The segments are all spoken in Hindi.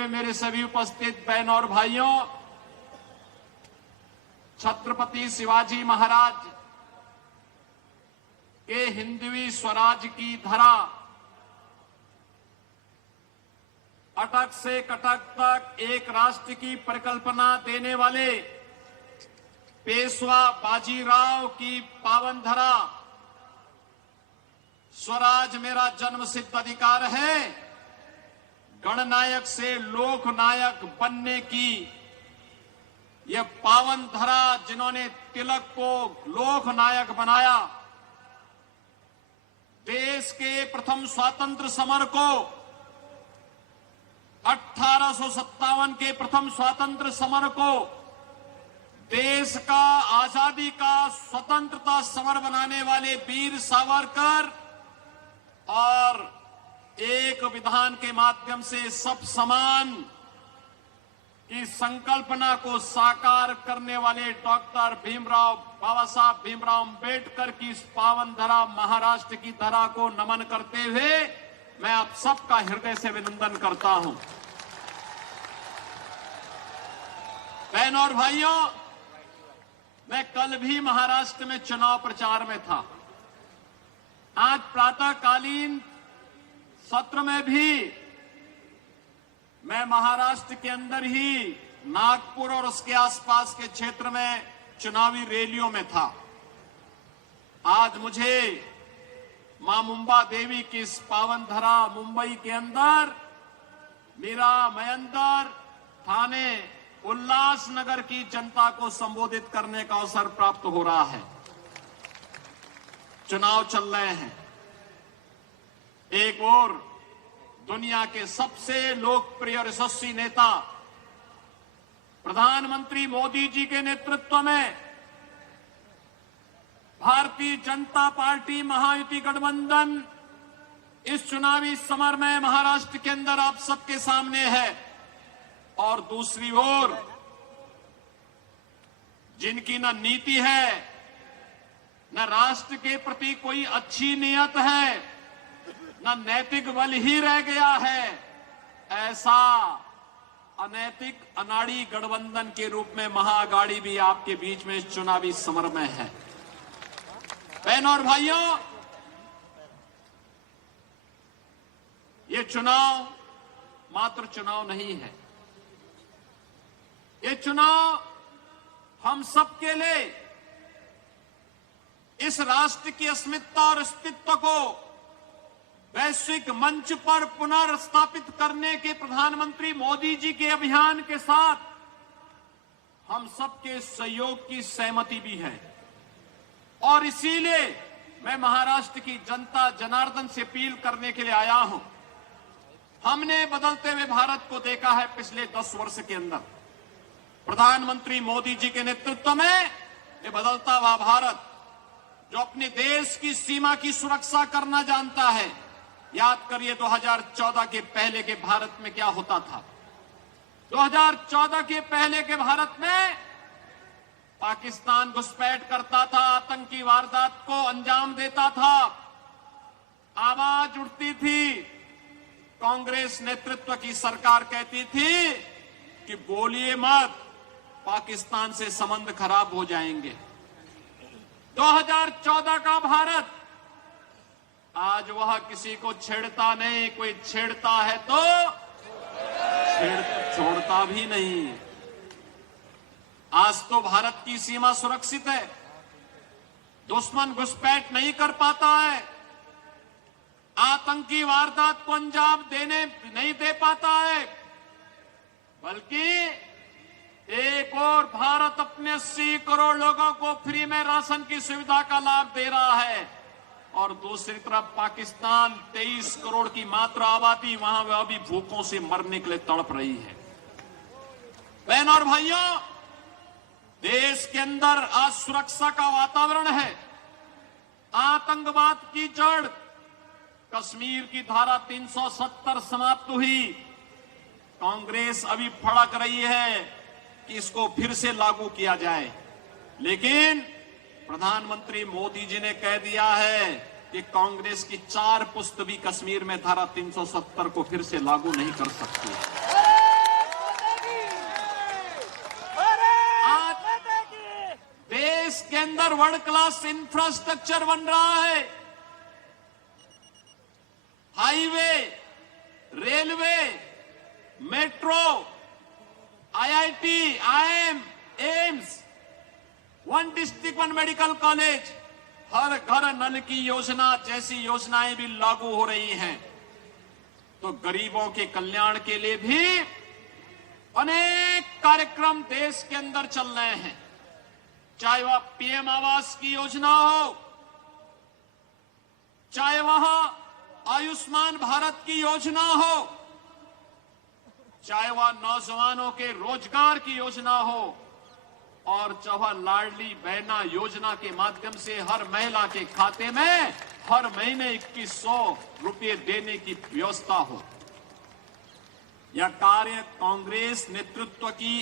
हुए मेरे सभी उपस्थित बहनों और भाइयों, छत्रपति शिवाजी महाराज के हिंदवी स्वराज की धरा अटक से कटक तक एक राष्ट्र की परिकल्पना देने वाले पेशवा बाजीराव की पावन धरा स्वराज मेरा जन्मसिद्ध अधिकार है, गणनायक से लोकनायक बनने की यह पावन धरा जिन्होंने तिलक को लोकनायक बनाया, देश के प्रथम स्वतंत्र समर को 1857 के प्रथम स्वतंत्र समर को देश का आजादी का स्वतंत्रता समर बनाने वाले वीर सावरकर और एक विधान के माध्यम से सब समान की संकल्पना को साकार करने वाले डॉक्टर बाबा साहब भीमराव अंबेडकर की इस पावन धरा महाराष्ट्र की धरा को नमन करते हुए मैं आप सबका हृदय से अभिनंदन करता हूं। बहनों और भाइयों, मैं कल भी महाराष्ट्र में चुनाव प्रचार में था। आज प्रातःकालीन सत्र में भी मैं महाराष्ट्र के अंदर ही नागपुर और उसके आसपास के क्षेत्र में चुनावी रैलियों में था। आज मुझे मां मुंबा देवी की इस पावन धरा मुंबई के अंदर मीरा मयंदर थाने उल्लासनगर की जनता को संबोधित करने का अवसर प्राप्त हो रहा है। चुनाव चल रहे हैं। एक ओर दुनिया के सबसे लोकप्रिय और यशस्वी नेता प्रधानमंत्री मोदी जी के नेतृत्व में भारतीय जनता पार्टी महायुति गठबंधन इस चुनावी समर में महाराष्ट्र के अंदर आप सबके सामने है, और दूसरी ओर जिनकी न नीति है न राष्ट्र के प्रति कोई अच्छी नियत है, न नैतिक बल ही रह गया है, ऐसा अनैतिक अनाड़ी गठबंधन के रूप में महाअघाड़ी भी आपके बीच में इस चुनावी समर में है। बहनों और भाइयों, ये चुनाव मात्र चुनाव नहीं है, ये चुनाव हम सबके लिए इस राष्ट्र की अस्मिता और अस्तित्व को वैश्विक मंच पर पुनर्स्थापित करने के प्रधानमंत्री मोदी जी के अभियान के साथ हम सबके सहयोग की सहमति भी है। और इसीलिए मैं महाराष्ट्र की जनता जनार्दन से अपील करने के लिए आया हूं। हमने बदलते हुए भारत को देखा है पिछले 10 वर्ष के अंदर। प्रधानमंत्री मोदी जी के नेतृत्व में ये बदलता हुआ भारत जो अपने देश की सीमा की सुरक्षा करना जानता है। याद करिए 2014 के पहले के भारत में क्या होता था। 2014 के पहले के भारत में पाकिस्तान घुसपैठ करता था, आतंकी वारदात को अंजाम देता था, आवाज उठती थी। कांग्रेस नेतृत्व की सरकार कहती थी कि बोलिए मत, पाकिस्तान से संबंध खराब हो जाएंगे। 2014 का भारत आज वह किसी को छेड़ता नहीं, कोई छेड़ता है तो छोड़ता भी नहीं। आज तो भारत की सीमा सुरक्षित है, दुश्मन घुसपैठ नहीं कर पाता है, आतंकी वारदात को अंजाम नहीं दे पाता है, बल्कि एक और भारत अपने 80 करोड़ लोगों को फ्री में राशन की सुविधा का लाभ दे रहा है, और दूसरी तरफ पाकिस्तान 23 करोड़ की मात्र आबादी वहां वह भी भूखों से मरने के लिए तड़प रही है। बहनों और भाइयों, देश के अंदर आज सुरक्षा का वातावरण है। आतंकवाद की जड़ कश्मीर की धारा 370 समाप्त हुई। कांग्रेस अभी फड़क रही है कि इसको फिर से लागू किया जाए, लेकिन प्रधानमंत्री मोदी जी ने कह दिया है कि कांग्रेस की 4 पुस्त भी कश्मीर में धारा 370 को फिर से लागू नहीं कर सकती। वर्ल्ड क्लास इंफ्रास्ट्रक्चर बन रहा है। Highway, railway, metro, IIT, IIM, AIIMS, one district one medical college, हर घर नल की योजना जैसी योजनाएं भी लागू हो रही हैं। तो गरीबों के कल्याण के लिए भी अनेक कार्यक्रम देश के अंदर चल रहे हैं। चाहे वह पीएम आवास की योजना हो, चाहे वह आयुष्मान भारत की योजना हो, चाहे वह नौजवानों के रोजगार की योजना हो, और चाहे लाडली बहना योजना के माध्यम से हर महिला के खाते में हर महीने 2100 रुपये देने की व्यवस्था हो। यह कार्य कांग्रेस नेतृत्व की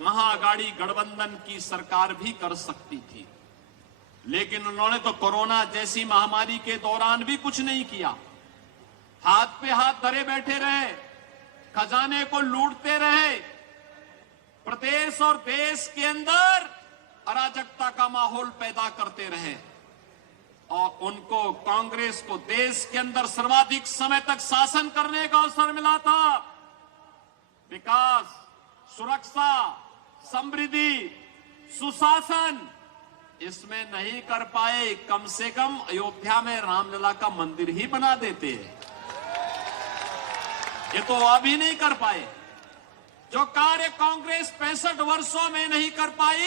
महाअघाड़ी गठबंधन की सरकार भी कर सकती थी, लेकिन उन्होंने तो कोरोना जैसी महामारी के दौरान भी कुछ नहीं किया। हाथ पे हाथ धरे बैठे रहे, खजाने को लूटते रहे, प्रदेश और देश के अंदर अराजकता का माहौल पैदा करते रहे, और उनको कांग्रेस को देश के अंदर सर्वाधिक समय तक शासन करने का अवसर मिला था। विकास, सुरक्षा, समृद्धि, सुशासन इसमें नहीं कर पाए। कम से कम अयोध्या में रामलला का मंदिर ही बना देते हैं, ये तो अभी नहीं कर पाए। जो कार्य कांग्रेस 65 वर्षों में नहीं कर पाई,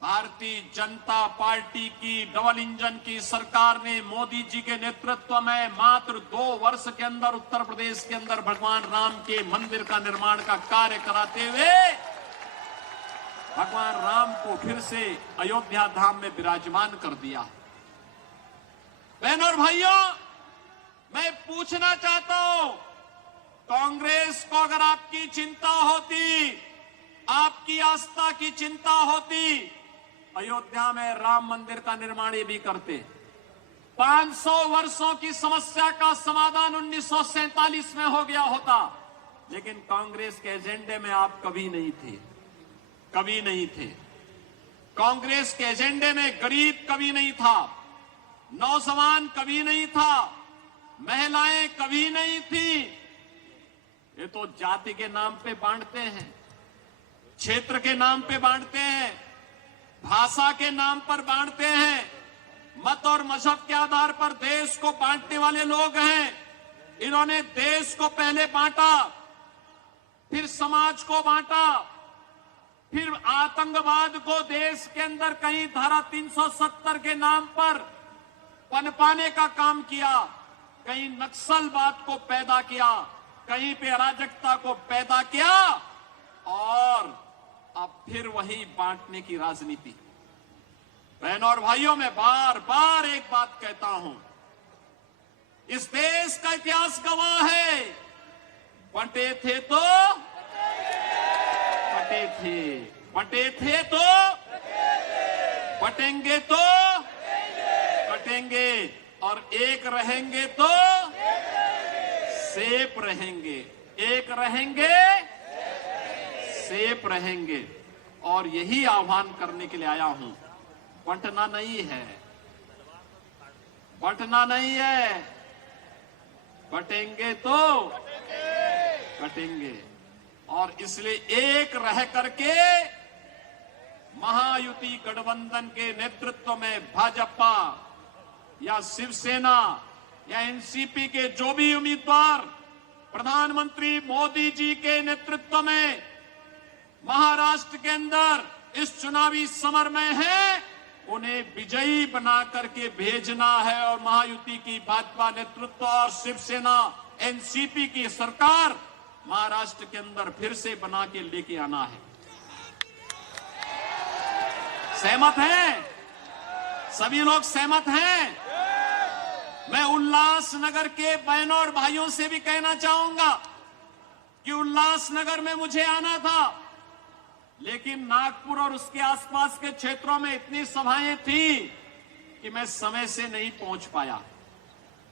भारतीय जनता पार्टी की डबल इंजन की सरकार ने मोदी जी के नेतृत्व में मात्र 2 वर्ष के अंदर उत्तर प्रदेश के अंदर भगवान राम के मंदिर का निर्माण का कार्य कराते हुए भगवान राम को फिर से अयोध्या धाम में विराजमान कर दिया। बहनों और भाइयों, मैं पूछना चाहता हूं, कांग्रेस को अगर आपकी चिंता होती, आपकी आस्था की चिंता होती, अयोध्या में राम मंदिर का निर्माण ये भी करते। 500 वर्षों की समस्या का समाधान 1947 में हो गया होता, लेकिन कांग्रेस के एजेंडे में आप कभी नहीं थे, कभी नहीं थे। कांग्रेस के एजेंडे में गरीब कभी नहीं था, नौजवान कभी नहीं था, महिलाएं कभी नहीं थी। ये तो जाति के नाम पे बांटते हैं, क्षेत्र के नाम पे बांटते हैं, भाषा के नाम पर बांटते हैं, मत और मजहब के आधार पर देश को बांटने वाले लोग हैं। इन्होंने देश को पहले बांटा, फिर समाज को बांटा, फिर आतंकवाद को देश के अंदर कहीं धारा 370 के नाम पर पनपाने का काम किया, कहीं नक्सलवाद को पैदा किया, कहीं पे अराजकता को पैदा किया, और अब फिर वही बांटने की राजनीति। बहनों और भाइयों, मैं बार बार एक बात कहता हूं, इस देश का इतिहास गवाह है, बंटे थे तो बटे थे, बटे थे तो बटेंगे तो बटेंगे, और एक रहेंगे तो सेफ रहेंगे, एक रहेंगे सेफ रहेंगे। और यही आह्वान करने के लिए आया हूं। बंटना नहीं है, बंटना नहीं है, बटेंगे तो बटेंगे। और इसलिए एक रह करके महायुति गठबंधन के नेतृत्व में भाजपा या शिवसेना या एनसीपी के जो भी उम्मीदवार प्रधानमंत्री मोदी जी के नेतृत्व में महाराष्ट्र के अंदर इस चुनावी समर में है, उन्हें विजयी बना करके भेजना है, और महायुति की भाजपा नेतृत्व और शिवसेना एनसीपी की सरकार महाराष्ट्र के अंदर फिर से बना के लेके आना है। सहमत हैं? सभी लोग सहमत हैं? मैं उल्लासनगर के बहनों और भाइयों से भी कहना चाहूंगा कि उल्लासनगर में मुझे आना था, लेकिन नागपुर और उसके आसपास के क्षेत्रों में इतनी सभाएं थी कि मैं समय से नहीं पहुंच पाया।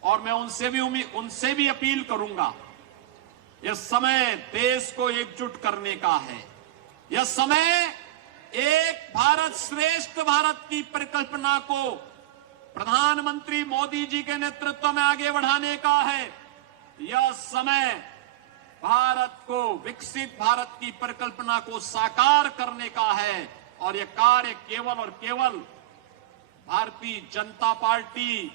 और मैं उनसे भी अपील करूंगा, यह समय देश को एकजुट करने का है। यह समय एक भारत श्रेष्ठ भारत की परिकल्पना को प्रधानमंत्री मोदी जी के नेतृत्व में आगे बढ़ाने का है। यह समय भारत को विकसित भारत की परिकल्पना को साकार करने का है और यह कार्य केवल और केवल भारतीय जनता पार्टी,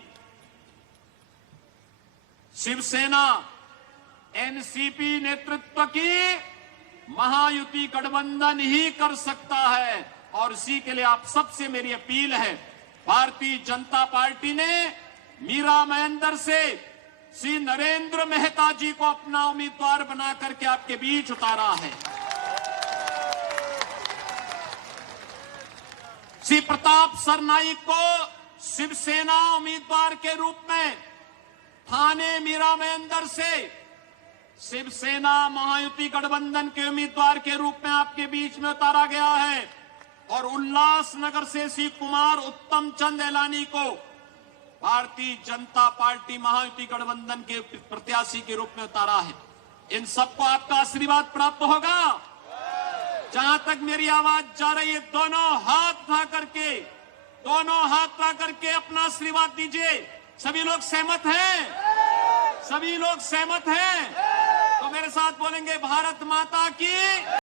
शिवसेना, एनसीपी नेतृत्व की महायुति गठबंधन ही कर सकता है। और इसी के लिए आप सबसे मेरी अपील है, भारतीय जनता पार्टी ने मीरा महेंद्र से श्री नरेंद्र मेहता जी को अपना उम्मीदवार बना करके आपके बीच उतारा है। श्री प्रताप सरनाईक को शिवसेना उम्मीदवार के रूप में थाने मीरा महेंद्र से शिवसेना महायुति गठबंधन के उम्मीदवार के रूप में आपके बीच में उतारा गया है और उल्लासनगर से श्री कुमार उत्तम चंद एलानी को भारतीय जनता पार्टी महायुति गठबंधन के प्रत्याशी के रूप में उतारा है। इन सबको आपका आशीर्वाद प्राप्त होगा। जहां तक मेरी आवाज जा रही है, दोनों हाथ उठा करके अपना आशीर्वाद दीजिए। सभी लोग सहमत हैं? सभी लोग सहमत हैं? तो मेरे साथ बोलेंगे, भारत माता की।